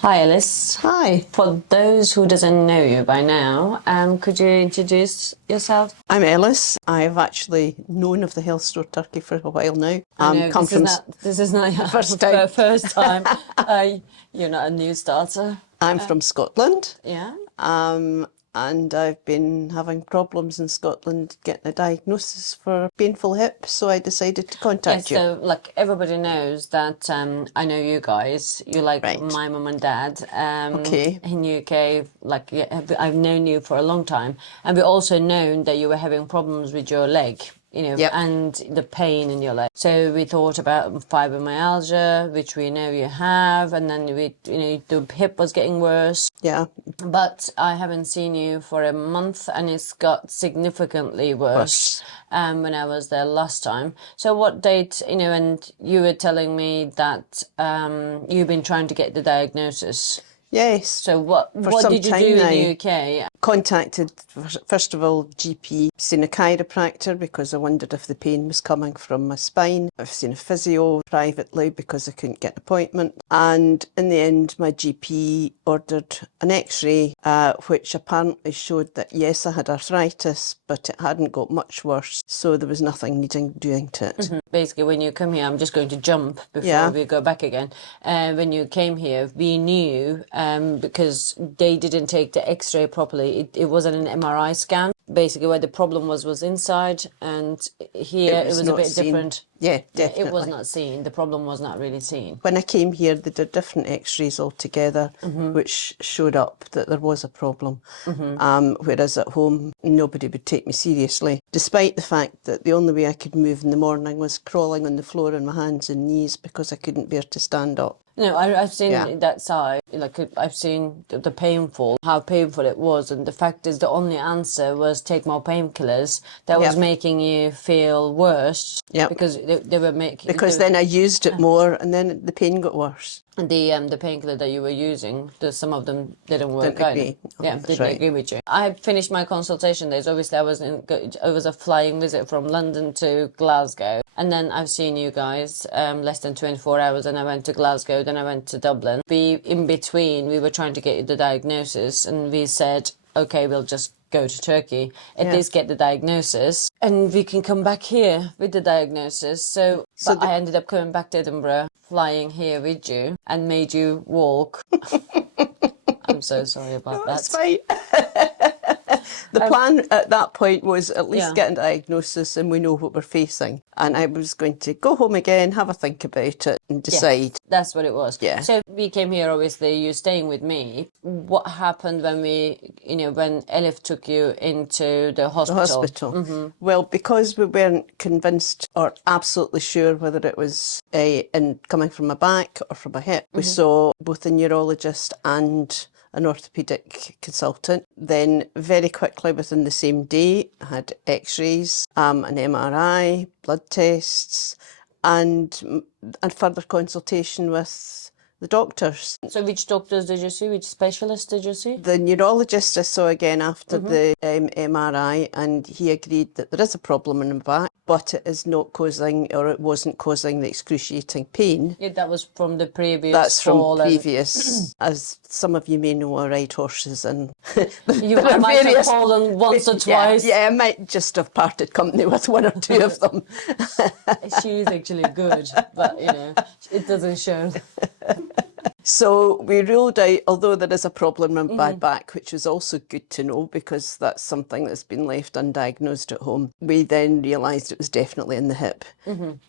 Hi, Elis. Hi, For those who doesn't know you by now, could you introduce yourself? I'm Elis. I've actually known of the Health Store Turkey for a while now. I know Come from this is not your first time. first time. You're not a new starter. I'm from Scotland, Yeah. um, and I've been having problems in Scotland getting a diagnosis for a painful hip, so I decided to Yes. contact you. So, like everybody knows that I know you guys. You like Right. my mum and dad. Okay. In UK, like yeah, I've known you for a long time, and we also known that you were having problems with your leg. Yep. And the pain in your leg. So we thought about fibromyalgia, which we know you have, and then the hip was getting worse. Yeah. But I haven't seen you for a month, and it's got significantly worse Worse. when I was there last time. So what date, and you were telling me that you've been trying to get the diagnosis. Yes. So what For what some did you do time in now. the UK? Contacted, first of all, GP, seen a chiropractor because I wondered if the pain was coming from my spine. I've seen a physio privately because I couldn't get an appointment. And in the end, my GP ordered an x-ray, which apparently showed that, yes, I had arthritis, but it hadn't got much worse. So there was nothing needing doing to it. Basically, when you come here, I'm just going to jump before Yeah. we go back again. When you came here, we knew because they didn't take the X-ray properly. It wasn't an MRI scan. Basically, where the problem was inside, and here It it was was a not bit seen. different. Yeah, Yeah, it was definitely. not seen. The problem was not really seen. When I came here, they did different x-rays altogether, which showed up that there was a problem. Whereas at home, nobody would take me seriously, despite the fact that the only way I could move in the morning was crawling on the floor on my hands and knees because I couldn't bear to stand up. No, I've Yeah. seen that side. Like I've seen the painful, how painful it was, and the fact is the only answer was take more painkillers. That was Yep. making you feel worse Yep. because they were making Because then I used it more and then the pain got worse. the painkiller that you were using. Some of them didn't work Didn't either. agree. Oh, Yeah, that's didn't right. agree with you. I had finished my consultation days. Obviously, I was a flying visit from London to Glasgow, and then I've seen you guys less than 24 hours, and I went to Glasgow, then I went to Dublin. In between, we were trying to get you the diagnosis, and we said, okay, we'll just go to Turkey, at Yeah. least get the diagnosis, and we can come back here with the diagnosis. So But I ended up coming back to Edinburgh, flying here with you, and made you walk. I'm so sorry about that's that. fine. The plan at that point was at least Yeah. get a diagnosis and we know what we're facing. And I was going to go home again, have a think about it and decide. That's what it was. Yeah. So we came here, obviously, you staying with me. What happened when when Elif took you into the The hospital? hospital. Well, because we weren't convinced or absolutely sure whether it was coming from my back or from my hip, we saw both a neurologist and an orthopaedic consultant. Then very quickly within the same day, I had x-rays, an MRI, blood tests, and further consultation with the doctors. So which doctors did you see? Which specialists did you see? The neurologist I saw again after the MRI, and he agreed that there is a problem in my back, but it is not causing, or it wasn't causing the excruciating pain. Yeah, that was from the previous That's from fall. previous, as some of you may know, I ride horses, and I might have fallen once or twice. Yeah, I might just have parted company with one or two of them. She is actually good, but it doesn't show. So we ruled out, although there is a problem in my back, which is also good to know because that's something that's been left undiagnosed at home. We then realised it was definitely in the hip.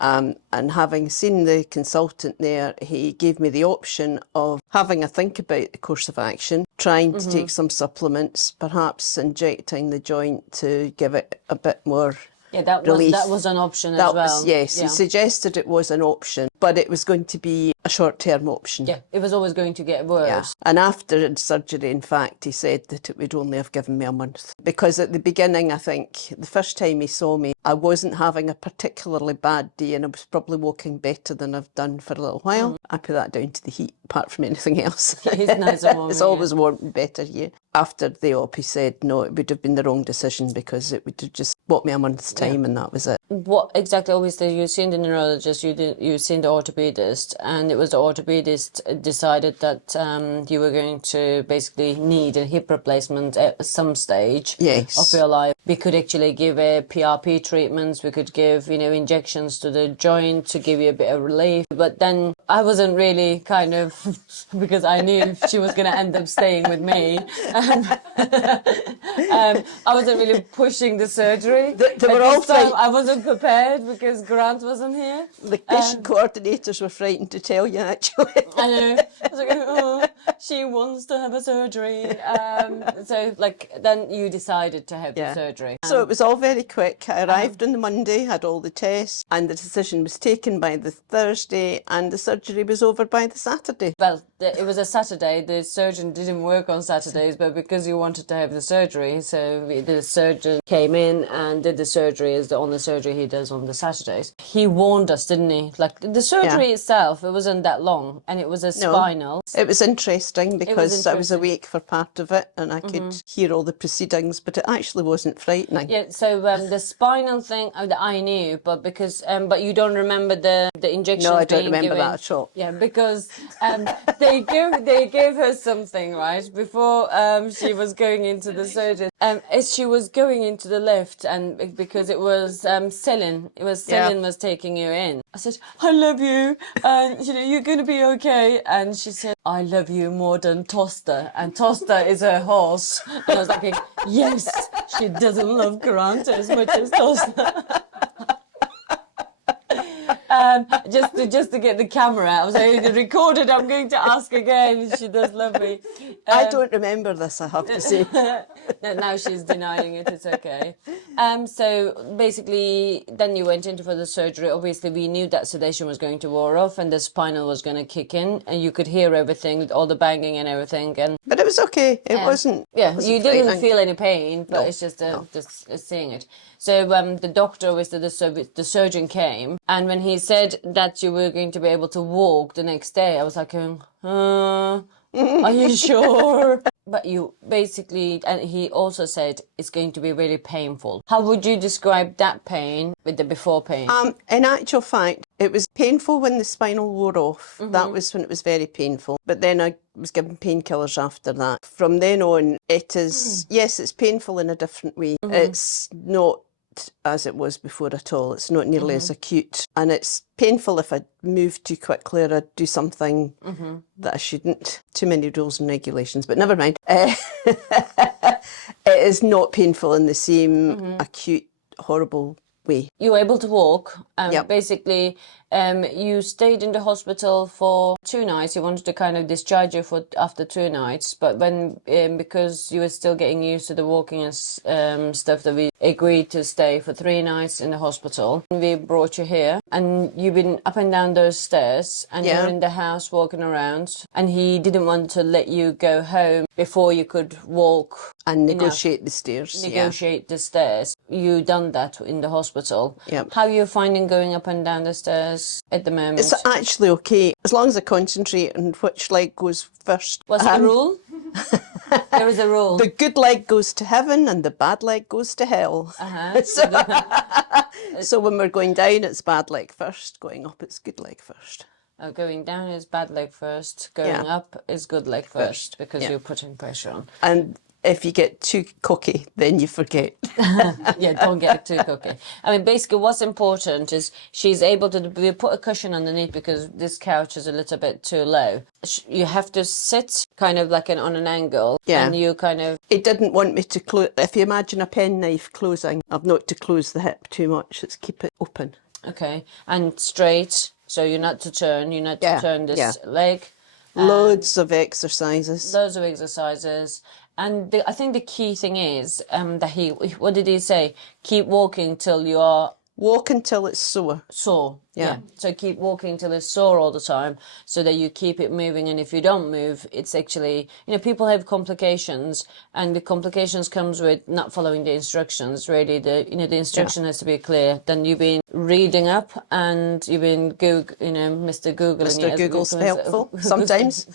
And having seen the consultant there, he gave me the option of having a think about the course of action, trying to take some supplements, perhaps injecting the joint to give it a bit more Yeah, relief. that was an option as well. Yes, Yeah. he suggested it was an option, but it was going to be a short-term option. Yeah, it was always going to get worse. Yeah. And after surgery, in fact, he said that it would only have given me a month. Because at the beginning, I think, the first time he saw me, I wasn't having a particularly bad day and I was probably walking better than I've done for a little while. I put that down to the heat, apart from anything else. It's nice and warm. It's always warm and better here. After the op, he said, no, it would have been the wrong decision because it would have just bought me a month's time and that was it. What exactly? Obviously, you've seen the neurologist, you've seen the orthopedist, and was the orthopedist decided that you were going to basically need a hip replacement at some stage of your life. We could actually give a PRP treatments. We could give, injections to the joint to give you a bit of relief. But then I wasn't really kind of, because I knew she was going to end up staying with me. I wasn't really pushing the surgery. They were all frightened. I wasn't prepared because Grant wasn't here. The patient coordinators were frightened to tell you, actually. I know. I was like, oh, she wants to have a surgery. So, then you decided to have the surgery. So it was all very quick. I arrived on the Monday, had all the tests, and the decision was taken by the Thursday, and the surgery was over by the Saturday. Well, it was a Saturday. The surgeon didn't work on Saturdays, but because you wanted to have the surgery, so the surgeon came in and did the surgery as the only surgery he does on the Saturdays. He warned us, didn't he? Like the surgery itself, it wasn't that long, and it was a spinal. It was interesting because I was awake for part of it and I could hear all the proceedings, but it actually wasn't frightening. Yeah, so the spinal thing I knew, but because but you don't remember the injection. No, I don't remember that at all. Yeah, because they gave her something right before she was going into the surgery. As she was going into the lift, and because it was Celine, was taking you in. I said, "I love you, and you're going to be okay." And she said, "I love you more than Toaster," and Toaster is her horse. And I was like, yes, she doesn't love Grant as much as Toaster. Just to get the camera out. I was like, recorded, I'm going to ask again. She does love me. I don't remember this, I have to say. Now she's denying it, it's okay. So basically, then you went into for the surgery. Obviously, we knew that sedation was going to wear off and the spinal was going to kick in, and you could hear everything, all the banging and everything. But it was okay. It wasn't. Yeah, you didn't frightening. feel any pain, but it's just seeing it. So the doctor, obviously the surgeon came, and when he said that you were going to be able to walk the next day, I was like, are you sure? But you basically, and he also said it's going to be really painful. How would you describe that pain with the before pain? In actual fact, it was painful when the spinal wore off. That was when it was very painful. But then I was given painkillers after that. From then on, it is, yes, it's painful in a different way. It's not as it was before at all. It's not nearly as acute. And it's painful if I move too quickly or I do something that I shouldn't. Too many rules and regulations, but never mind. It is not painful in the same acute, horrible way. You were able to walk. Basically, you stayed in the hospital for 2 nights. You wanted to kind of discharge you after 2 nights, but when because you were still getting used to the walking and stuff, that we agreed to stay for 3 nights in the hospital. We brought you here, and you've been up and down those stairs, and you're in the house walking around. And he didn't want to let you go home before you could walk and negotiate the stairs. The stairs. You done that in the hospital. Yep. How are you finding going up and down the stairs at the moment? It's actually okay, as long as I concentrate on which leg goes first. What's the rule? There is a rule. The good leg goes to heaven and the bad leg goes to hell. So when we're going down, it's bad leg first. Going up, it's good leg first. Going down is bad leg first. Going up is good leg first, because you're putting pressure on. And if you get too cocky, then you forget. Yeah, don't get too cocky. I mean, basically what's important is she's able to we put a cushion underneath because this couch is a little bit too low. You have to sit kind of like on an angle. Yeah. And you kind of... It didn't want me to close. If you imagine a penknife closing, I've not to close the hip too much. It's keep it open. Okay. And straight. So you're not to turn. You're not to turn this leg. Loads of exercises. Loads of exercises. And I think the key thing is that what did he say? Keep walking till you are... Walk until it's sore. Sore, yeah. So keep walking till it's sore all the time, so that you keep it moving. And if you don't move, it's actually, people have complications, and the complications comes with not following the instructions. Really, the instruction has to be clear. Then you've been reading up, and you've been Mr. Google. Mr. Google's helpful sometimes.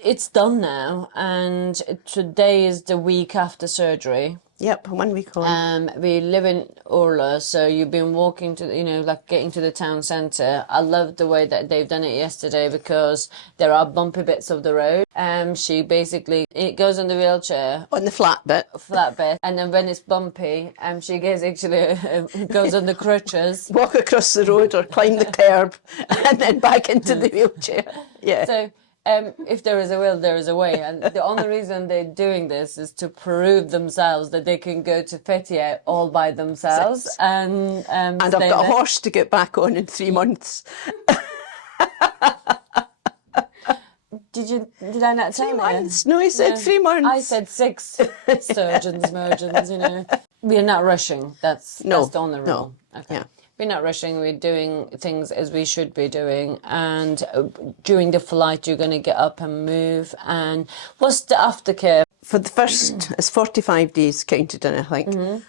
It's done now, and today is the week after surgery. Yep, 1 week on. We live in Orla, so you've been walking to, like getting to the town centre. I love the way that they've done it yesterday because there are bumpy bits of the road. She basically, it goes on the wheelchair, On the flat bit. flat bit, and then when it's bumpy, she gets actually goes on the crutches. Walk across the road or climb the curb and then back into the wheelchair. Yeah. So if there is a will, there is a way. And the only reason they're doing this is to prove themselves that they can go to Fethiye all by themselves. And I've got a horse to get back on in 3 months. Did I not tell you? 3 months? No, he said 3 months. I said 6. Surgeons, mergeons, We're not rushing. That's the only rule. No. Okay. Yeah. We're not rushing. We're doing things as we should be doing. And during the flight, you're going to get up and move. And what's the aftercare? For the first, it's 45 days counted in, I think.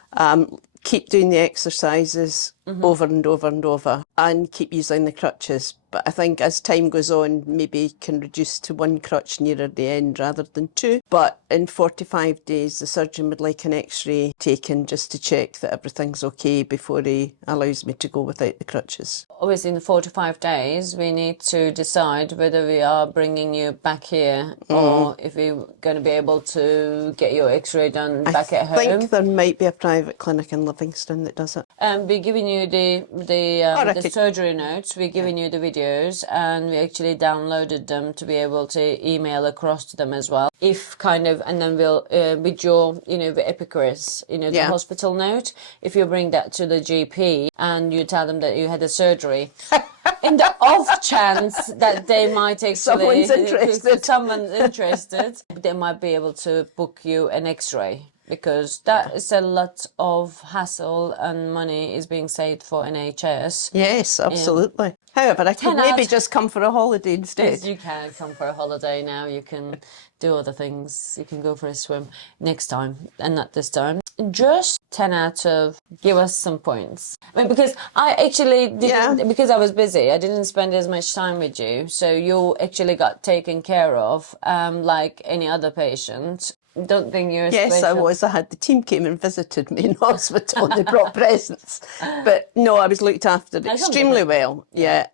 Keep doing the exercises over and over and over and keep using the crutches. But I think as time goes on, maybe can reduce to 1 crutch nearer the end rather than 2. But in 45 days, the surgeon would like an x-ray taken just to check that everything's okay before he allows me to go without the crutches. Obviously, in the 45 days, we need to decide whether we are bringing you back here or if we're going to be able to get your x-ray done back at home. I think there might be a private clinic in Livingston that does it. We're giving you the surgery notes, we're giving you the videos, and we actually downloaded them to be able to email across to them as well. If kind of, and then we'll, with your, the epicris, the hospital note, if you bring that to the GP and you tell them that you had a surgery, in the off chance that they might actually... Someone's interested, they might be able to book you an x-ray. Because that is a lot of hassle and money is being saved for NHS. Yes, absolutely. However, I could maybe just come for a holiday instead. Yes, you can come for a holiday now. You can do other things. You can go for a swim next time and not this time. Just 10 out of, give us some points. I mean, because I actually didn't, because I was busy, I didn't spend as much time with you. So you actually got taken care of like any other patient. Don't think you're Yes, I was. I had the team came and visited me in hospital and they brought presents. But no, I was looked after extremely well. Yeah.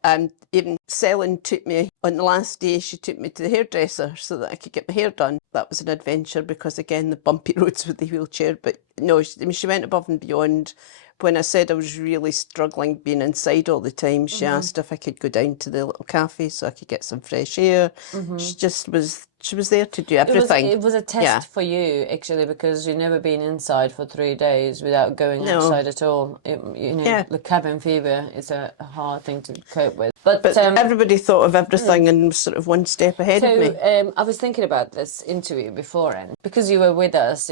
Even Selin took me, on the last day, she took me to the hairdresser so that I could get my hair done. That was an adventure because, again, the bumpy roads with the wheelchair. But no, she went above and beyond. When I said I was really struggling being inside all the time, she asked if I could go down to the little cafe so I could get some fresh air. She just was... She was there to do everything. It was a test for you, actually, because you've never been inside for 3 days without going outside at all. The cabin fever is a hard thing to cope with. But everybody thought of everything and was sort of one step ahead of me. I was thinking about this interview beforehand because you were with us.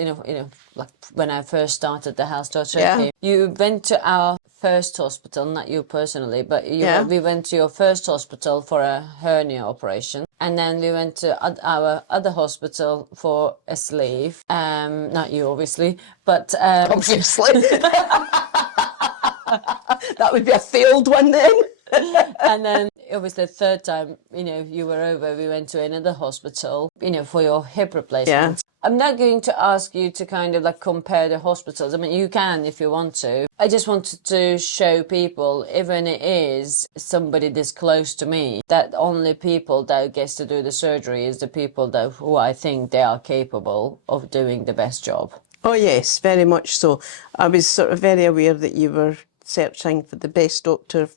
Like when I first started the House Dot Turkey, you went to our first hospital, not you personally, but we went to your first hospital for a hernia operation. And then we went to our other hospital for a sleeve. Not you, obviously, but... Obviously. That would be a failed one then. And then, obviously, the third time, you were over, we went to another hospital, for your hip replacement. I'm not going to ask you to kind of like compare the hospitals. I mean, you can if you want to. I just wanted to show people, even it is somebody this close to me, that only people that gets to do the surgery is the people who I think they are capable of doing the best job. Oh yes, very much so. I was sort of very aware that you were searching for the best doctor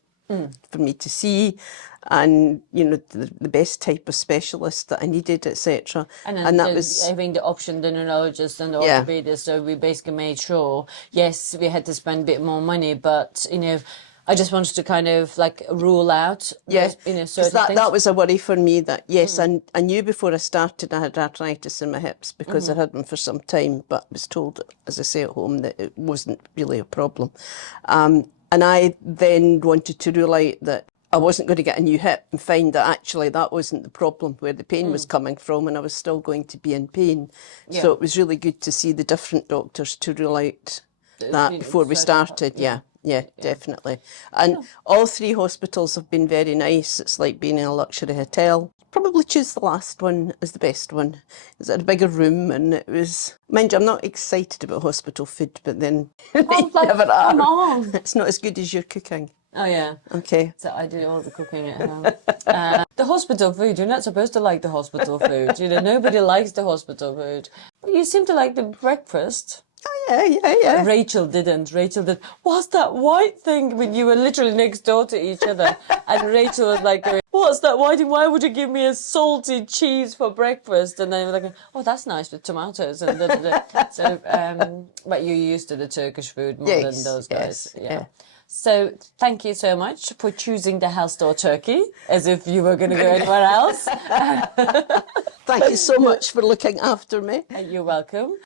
for me to see, and the best type of specialist that I needed, etc. And that was having the option, the neurologist and the orthopedist. So we basically made sure, yes, we had to spend a bit more money, but I just wanted to kind of like rule out certain things. That was a worry for me that, yes, I knew before I started I had arthritis in my hips because I had them for some time, but I was told, as I say at home, that it wasn't really a problem. And I then wanted to rule out that I wasn't going to get a new hip and find that actually that wasn't the problem, where the pain was coming from, and I was still going to be in pain. Yeah. So it was really good to see the different doctors to rule out that before we started. Yeah. Yeah, definitely. And all three hospitals have been very nice. It's like being in a luxury hotel. Probably choose the last one as the best one. It's a bigger room and it was, mind you, I'm not excited about hospital food, but then they like, never are. come on. It's not as good as your cooking. Oh, yeah. Okay. So I do all the cooking at home. The hospital food, you're not supposed to like the hospital food. You know, nobody likes the hospital food. But you seem to like the breakfast. Yeah. Rachel didn't. Rachel did. What's that white thing? When you were literally next door to each other, and Rachel was like, going, "What's that white thing? Why would you give me a salty cheese for breakfast?" And then we're like, "Oh, that's nice with tomatoes." And da, da, da. So, but you're used to the Turkish food more than those guys. Yeah. So thank you so much for choosing the health store Turkey, as if you were going to go anywhere else. Thank you so much for looking after me. You're welcome.